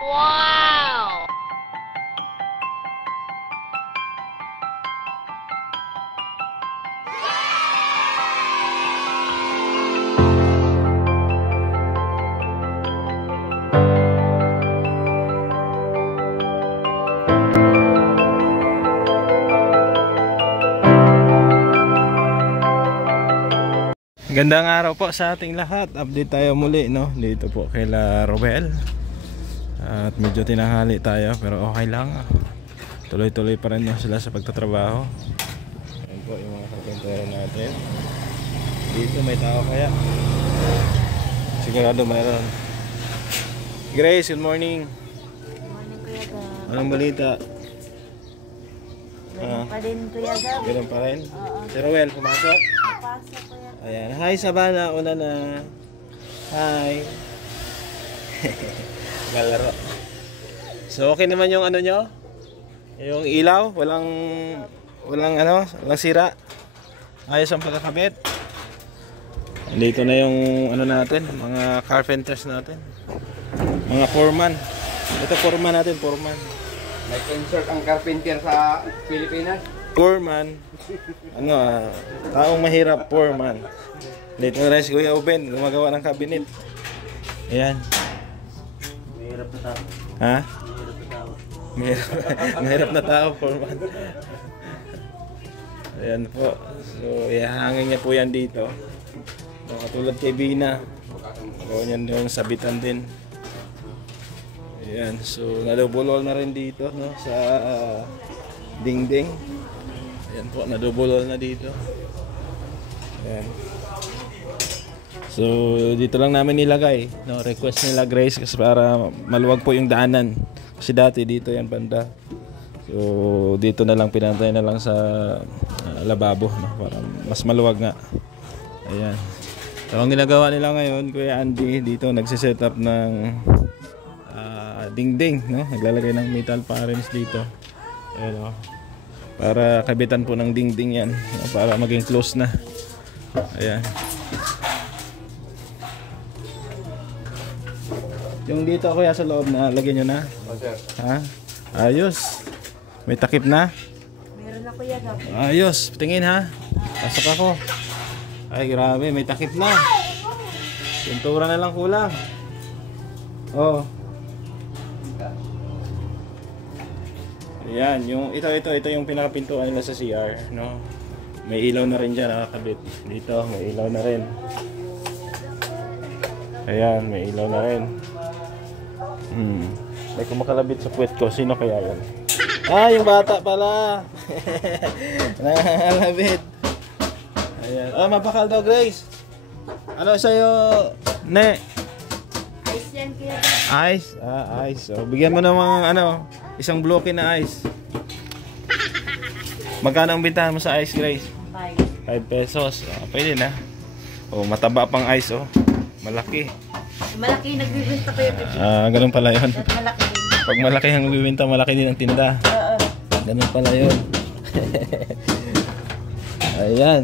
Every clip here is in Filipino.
Wow! Gandang araw po sa ating lahat. Update tayo muli, no? Dito po kay Roel. At medyo tinanghali tayo pero okay lang. Tuloy-tuloy pa rin sila sa pagtatrabaho. Ayan po yung mga karpentero natin. Dito may tao kaya? Sigurado mayroon. Grace, good morning. Good morning, Kuya Gab. Anong balita? Ganun pa din, Kuya Gab. Ganun pa rin? Oo. Si Roel, pumasok? Napasok, Kuya Gab. Ayan. Hi, Sabana. Una na. Hi. Galaro. So, okay naman yung ano nyo? Yung ilaw? Walang ano? Walang sira? Ayos ang pagkakabit? Dito na yung ano natin, mga carpenters natin. Mga foreman. Ito foreman natin, foreman. Nag-insert ang carpenter sa Pilipinas. Foreman. Ano taong mahirap, foreman. Dito na rin si Kuya Uben, gumagawa ng cabinet. Ayan. Mahirap na tao. Ha? Mahirap na tao, foreman. Ayan po. So, ihahangin niya po yan dito. So, katulad kay Bina. Gawin yan yung sabitan din. Ayan. So, nadubulol na rin dito, no? Sa dingding. Ayan po, nadubulol na dito. Ayan. So, dito lang namin nilagay, no? Request nila Grace kasi para maluwag po yung daanan. Kasi dati dito yan banda. So, dito na lang pinantay na lang sa lababo, no? Para mas maluwag nga. Ayan. So, ang ginagawa nila ngayon, Kuya Andy, dito nagsiset up ng dingding, no? Naglalagay ng metal parings dito. Ayan, no? Para kabitan po ng dingding yan, no? Para maging close na. Ayan. Yung dito Kuya sa loob na, lagyan nyo na? Ha? Ayos. May takip na? Meron na, Kuya Gab. Ayos. Tingin ha. Pasok ako. Ay grabe, may takip na. Pintura na lang kulang. Oh. Ayan, yung ito yung pinakapintuan nila sa CR, no? May ilaw na rin diyan nakakabit. Dito, may ilaw na rin. Ayan, may ilaw na rin. May kumakalabit sa puwet ko. Sino kaya yan? Ah, yung bata pala. Nakalabit. Ayan. Oh, mapakal daw, Grace. Ano sa'yo, Ne? Ice yan, Kuya Gab. Ice? Ah, ice. So, bigyan mo ng mga ano, isang bloke na ice. Magkano ang bintahan mo sa ice, Grace? 5 pesos. Ah, pwede na. Oh, mataba pang ice, oh. Malaki. Malaki nagbibinta, Kuya Gab. Ah, ganun pala yun. At malaki din. Pag malaki ang bibinta, malaki din ang tinda. Oo. Ganun pala yun. Ayan.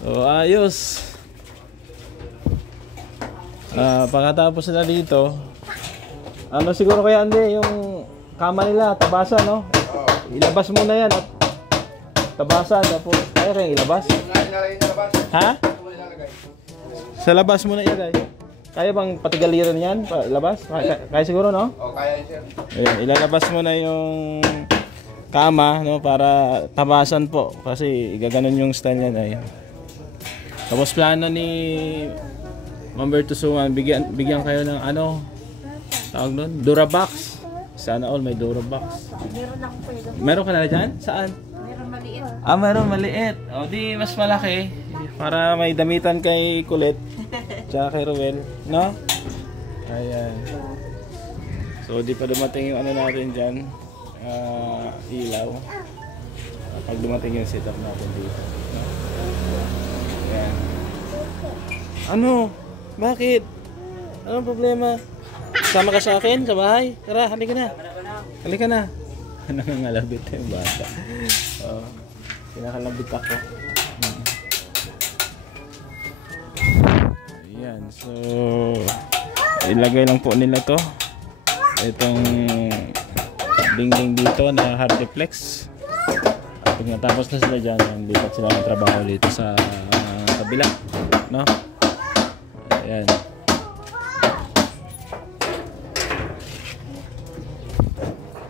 So, ayos. Pagkatapos na dito, ano siguro kaya hindi, yung kama nila, tabasan, no? Ilabas mo na yan at tabasan, tapos kaya rin ilabas. Ha? Sa labas mo na ilagay. Kaya bang patigaliran yan? Labas? Kaya siguro, no? O, kaya yun, sir. Ayan, ilalabas mo na yung kama, no, para tabasan po kasi gaganon yung style niya. Ayan. Tapos plano ni Ma'am Bertusuan, bigyan kayo ng ano tawag doon? Durabox. Sana all may Durabox. Meron ako, Kuya Gab. Meron ka na dyan? Saan? Meron maliit. Ah, meron maliit. O di mas malaki para may damitan kay Kulit tsaka kay Ruel, no? Ayan. So di pa dumating yung ano natin dyan, ilaw. Pag dumating yung setup natin dito, no? Ayan. Ano? Bakit? Anong problema? Sama ka sa akin sa bahay? Tara, halika na. Halika na. Nangangalabit yung bata. Pinakalabit ako. Ayan, so ilagay lang po nila to. itong dingding dito na hard deflex. Pag natapos na sila dyan, lipat sila ng trabaho dito sa kabila, no? Ayan.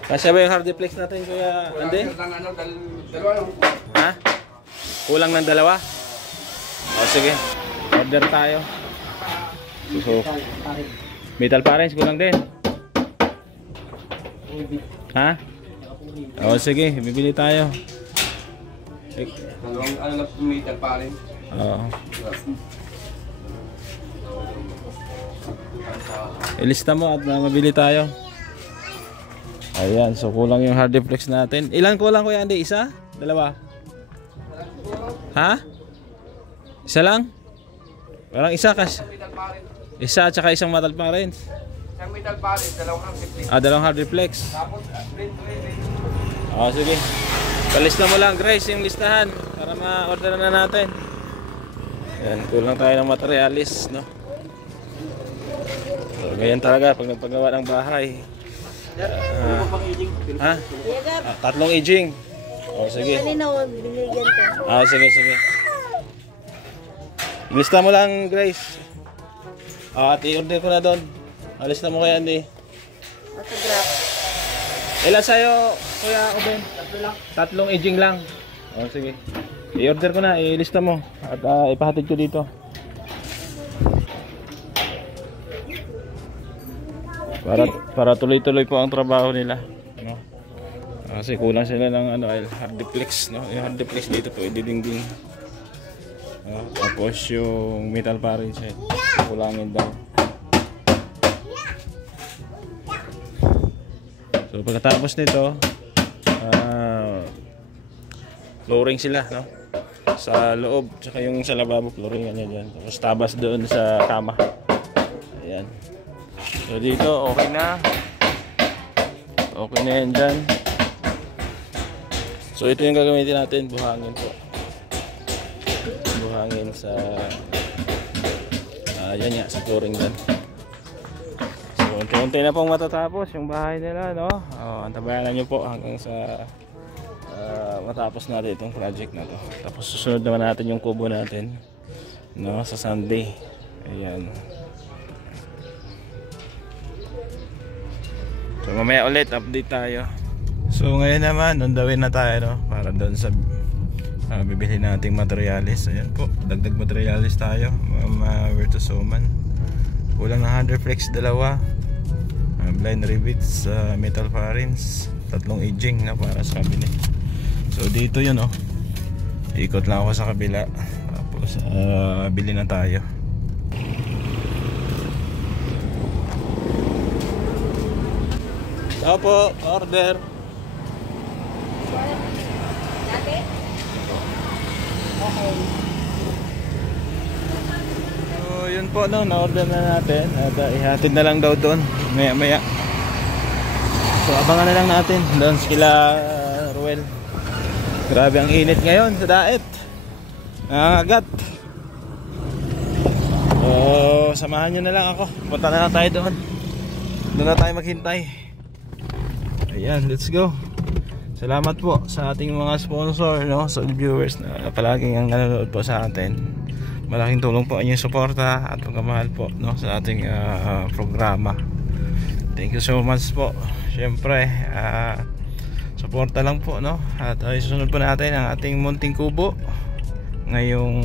Kasya ba yung hard deflex natin, Kuya Andy? Ha? Kulang ng dalawa? O sige, order tayo. So, metal parents, kulang din. Ha? O sige, bibili tayo. Ano lang metal pa rin. Oo. Ilista mo at mabili tayo. Ayan, so kulang yung hard deflex natin. Ilan kulang, Kuya Andy? Isa? Dalawa? Ha? Isa lang? Parang isa kas. Isa at saka isang metal parents. Isang metal pa rin, dalawang hard deflex. Dalawang hard deflex. Tapos, Sige. Palista mo lang, Grace, yung listahan para ma-order na natin. Ayan, kulang tayo ng materialis, no? So, ganyan talaga pag nagpagawa ng bahay. Ha? 3 aging. O, sige. Kanina binigyan ko. Sige. Lista mo lang, Grace. At i-order ko na doon. Lista mo kay Andy. Autograph. Ilan sa'yo, Kuya Oben? 3 aging lang. O, sige. I-order ko na, ilista mo. At ipahatid ko dito. Para tuloy-tuloy po ang trabaho nila, no? Kasi kulang sila ng hard deflex, no? Yung hard deflex dito po ididingding. Tapos yung metal parents kulangin daw. So pagkatapos nito, flooring sila, no? Sa loob, tsaka yung sa lababo flooring yan dyan. Tapos tabas doon sa kama. Ayan. So dito okay na yan dyan. So ito yung gagamitin natin, buhangin po. Buhangin sa yan nga, sa flooring dyan. So unti-unti na pong matatapos yung bahay nila, no? Antabayanan nyo po hanggang sa matapos natin itong project na to. Tapos susunod naman natin yung kubo natin, no? Sa Sunday. Ayan. So mamaya ulit update tayo. So ngayon naman on the way na tayo, no? Para doon sa bibili nating materialis. Ayan po, dagdag materialis tayo. Virtus Oman. Kulang ng hard deflex, dalawa. Blind rivets, metal parents, 3 aging na para sa cabinet. So dito yun, oh. Ikot lang ako sa kabila. Tapos bili na tayo. Opo, order. Dati? Okay. So yun po, no, na-order na natin. At ihatid na lang daw doon maya. So abangan na lang natin doon sila Ruel. Grabe ang init ngayon sa daet. Nangangagat. So samahan nyo na lang ako. Punta na lang tayo doon. Doon na tayo maghintay. Ayan, let's go. Salamat po sa ating mga sponsor, no, sa viewers na palaging ang nanonood po sa atin. Malaking tulong po ang inyong suporta at pagmamahal po, no, sa ating programa. Thank you so much po. Siyempre, suporta lang po, no. At susunod po natin ang ating munting kubo ngayong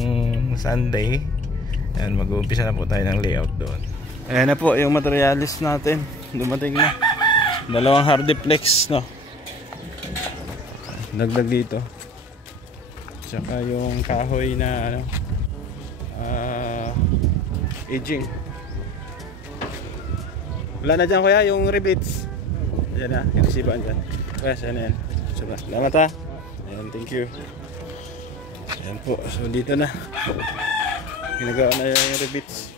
Sunday. Ayan, mag-uumpisa na po tayo ng layout doon. Ayan na po yung materialis natin. Dumating na. 2 hard deflex, no. Dagdag dito. Tsaka yung kahoy na aging. Wala na dyan, kuya, yung rivets. Ayan na, yung resiban dyan. Yes, ayan. Salamat, ha. Ayan, thank you. Ayan po, so dito na. Ginagawa na yung rivets.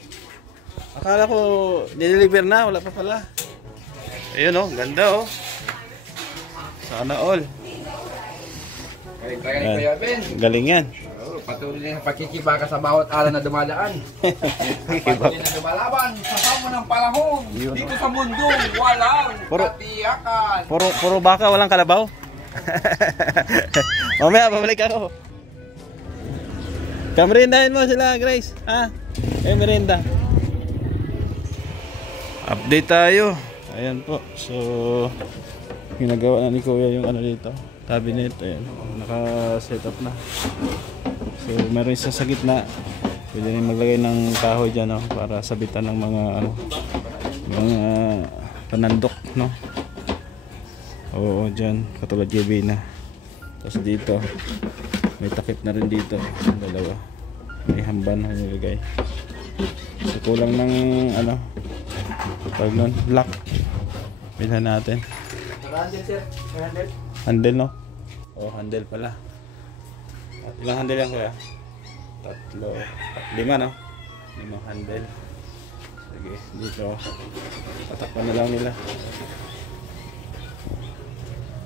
Akala ko nideliver na, wala pa pala. Ayun, oh, ganda, oh. Sana all. Galing yan. Patuloy na pakikibaka sa bawat ala na dumadaan. Patuloy na lumalaban sa mo ng panahon. Yun. Dito sa mundo, walang Puro- katiyakan. Puro baka, walang kalabaw. Mamaya, babalik ako. Kamerindahin mo sila, Grace. Ha? Merinda. Update tayo. Ayan po. So, ginagawa na ni Kuya yung ano dito. Cabinet. Ayan. Naka-set up na. So, meron isa sa gitna. Pwede rin maglagay ng kahoy dyan, no? Para sabitan ng mga ano, mga panandok, no? Oo, dyan. Katulad GB na. Tapos dito, may takip na rin dito. Dalawa. May hamban na nilagay. So, kulang ng ano, tawag nun, lock. Bilhan natin. Handle, sir. Handle. Handle, no? Oh, handle pala. At ilang handle yan, Kuya? 3, 5, no? 5 handle. Sige, dito. Tatakpan na lang nila.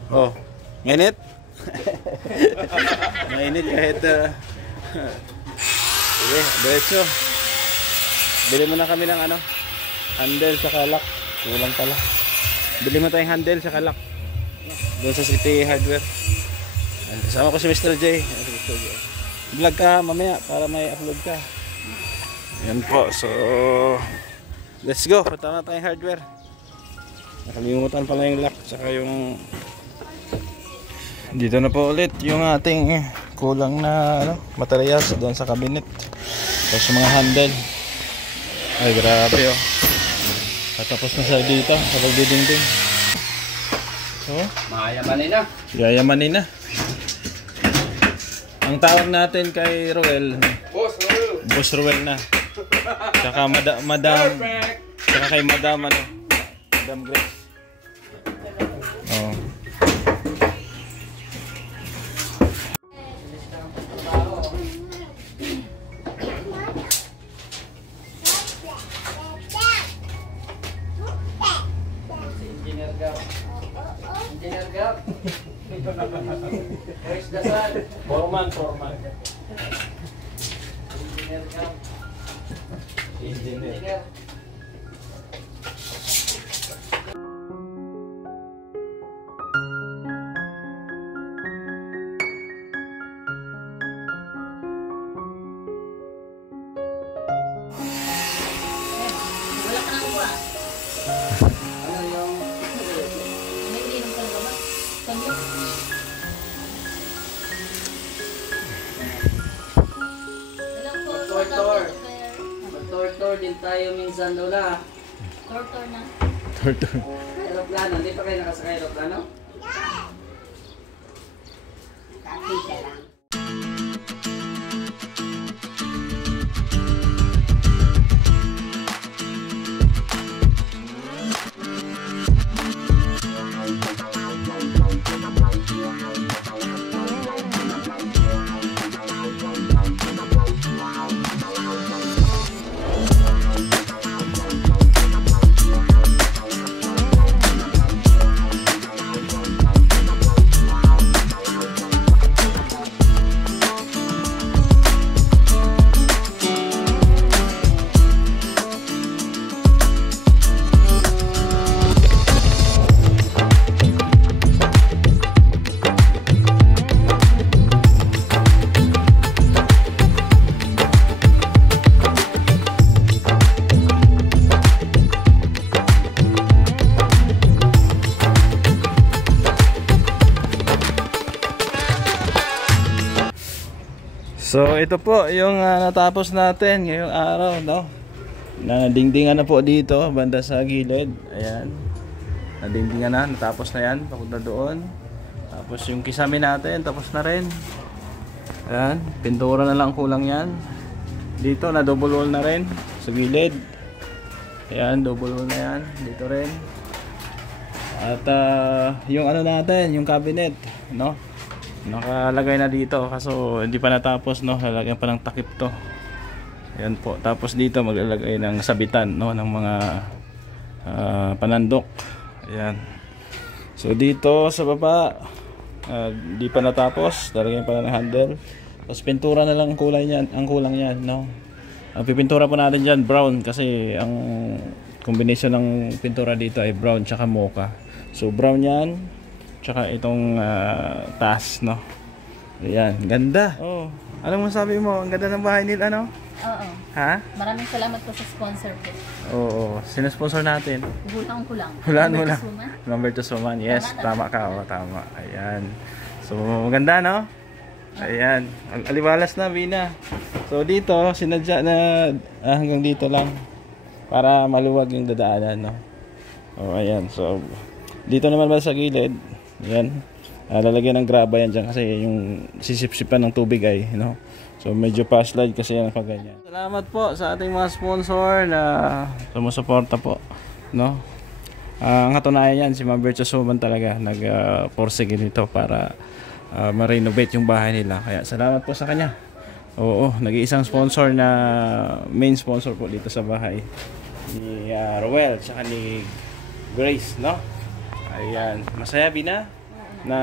Oh, mainit? Mainit kahit sige, diretso. Bili mo na kami ng ano, handle sa lock. Kulang pala. Bili mo tayong handle sa lock doon sa City Hardware. Kasama ko si Mr. J. Vlog ka mamaya para may upload ka. Yan po. So, let's go. Punta na tayong hardware. Nakalimutan pala yung lock saka yung dito na po ulit yung ating kulang na ano, materials doon sa cabinet. Tapos mga handle. Ay grabe oh. Tatapos na sa dito sa pagdidingding. So, Mayamanin na. yayamanin na. Ang tawag natin kay Roel, Boss Roel na. Tsaka Madam. Tsaka kay Madam ano, Madam Grace. Oh. Engineer Gab. Where's the sun? Foreman. Engineer Gab. Engineer. Wala ka nang buwa. Ano yung... Hindi nang panggawa. Kanya. Alam ko, Tor. Mag-tor din tayo minsan Lola. Tortor na. Aeroplano, hindi pa kayo nakasakay aeroplano? Kakita lang. So ito po yung natapos natin ngayong araw, no? Nadingdingan na po dito banda sa gilid. Ayan. Nadingdingan na, natapos na 'yan, papunta doon. Tapos yung kisame natin tapos na rin. Ayan, pintura na lang kulang 'yan. Dito na double wall na rin sa gilid. Ayan, double wall na 'yan dito rin. At yung ano natin, yung cabinet, no? Nakalagay na dito kaso hindi pa natapos, no? Lalagyan pa ng takip to. Ayan po. Tapos dito maglalagay ng sabitan, no, ng mga panandok. Ayan. So dito sa baba hindi pa natapos, lalagyan pa ng handle. Tapos pintura na lang ang kulay niyan, ang kulang niyan, no? Ang pipintura pa natin diyan brown kasi ang combination ng pintura dito ay brown tsaka mocha. So brown yan, tsaka itong taas, no? Ayan, ganda. Oh, anong masabi mo? Ang ganda ng bahay nila, no? Oo. Ha? Maraming salamat po sa sponsor po. Oo, sino-sponsor natin? Hulaan ko lang. Hulaan. Suman. Number 2 Suman. Yes, tama ka. Oh, tama. Ayan. So, maganda, no? Ayan. Aliwalas na, Bina. So, dito, sinadya na hanggang dito lang para maluwag yung dadaanan, no? Oh, ayan. So, dito naman ba sa gilid? Ayan. Lalagyan ng graba yan dyan kasi yung sisip-sipan ng tubig ay, no? So medyo pa-slide kasi yan pag ganyan. Salamat po sa ating mga sponsor na sumusuporta po, no? Ang katunayan yan, si Ma'am Virtue Suman talaga nag-porsige nito para ma-renovate yung bahay nila. Kaya salamat po sa kanya. Oo, nag-iisang sponsor na main sponsor po dito sa bahay. Ni Roel, tsaka ni Grace, no? Ayan, masaya, Bina? Na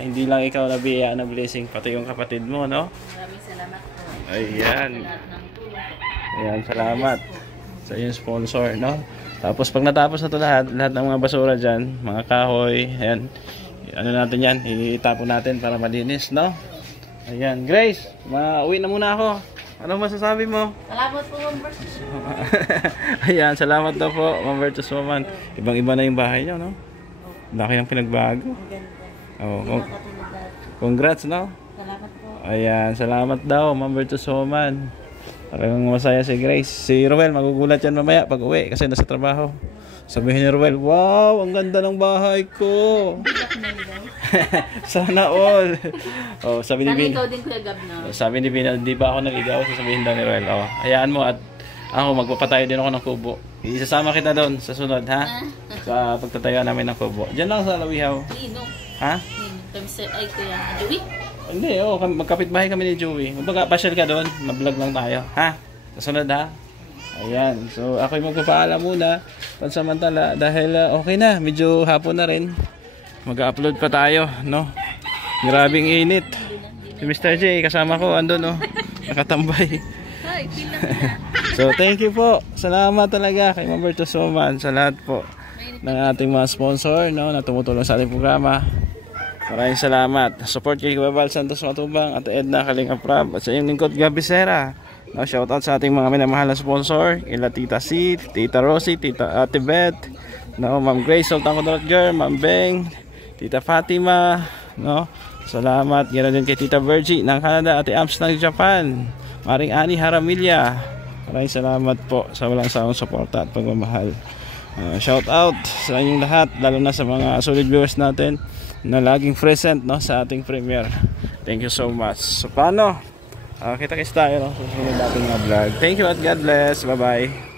hindi lang ikaw nabiyayaan ng blessing, pati yung kapatid mo, no? Maraming salamat po. Ayan. Sa lahat ng tulong po. Ayan, salamat sa iyong sponsor, no? Tapos pag natapos na ito lahat ng mga basura dyan, mga kahoy, ayan, ano natin yan, itapon natin para malinis, no? Ayan, Grace, mauwi na muna ako. Ano masasabi mo? Salamat po, Ma'am Virtue. Ayan, salamat daw po, Ma'am Virtue Suman. Ibang-iba na yung bahay nyo, no? Laki ang pinagbago. Oh, congrats, no? Salamat po. Ayan, salamat daw, Ma'am Virtue Suman. Talagang masaya si Grace. Si Roel, magugulat yan mamaya pag uwi kasi nasa trabaho. Sabihin ni Roel, wow, ang ganda ng bahay ko. Sana all. Oh, sabi ni Bin. Ikaw din, Kuya Gab, na. Sabi ni Bin, di ba ako naligaw? Sasabihin daw ni Roel. Oh, hayaan mo at ako magpapatayo din ako ng kubo. Isasama kita doon sa sunod, ha? Sa pagtatayo namin ng kubo. Diyan lang sa Lawihaw. Nino. Ha? Nino. Kami sa, ay, Kuya Joey. Hindi, magkapit-bahay kami ni Joey. Kumbaga, pasyal ka doon. Mablog lang tayo. Ha? Sa sunod, ha? Ayan. So, ako'y magpapaalam muna. Pansamantala. Dahil, okay na. Medyo hapon na rin. Mag-upload pa tayo, no? Grabing init. Si Mr. J, kasama ko, andun, no? Nakatambay. Hi, pila na. So, thank you po. Salamat talaga kay Ma'am Virtue Suman sa lahat po ng ating mga sponsor, no, na tumutulong sa ating programa. Maraming salamat. Support kay Kuya Santos Matubang at Edna Kalinga Prab at sa iyong lingkod Gabi Sera. No, shout out sa ating mga minamahal na sponsor, ila Tita C, Tita Rosie, Tita Ate Beth, no, Ma'am Grace Sultan Kudrat Girl, Ma'am Beng, Tita Fatima, no. Salamat. Ganoon din kay Tita Virgie ng Canada, Ate Amps ng Japan, Maring Ani Haramilya. Maraming salamat po sa walang sawang suporta at pagmamahal. Shout out sa inyong lahat, lalo na sa mga solid viewers natin na laging present, no, sa ating premiere. Thank you so much. So paano? Kita-kits tayo, no, sa susunod nating vlog. Thank you at God bless. Bye bye.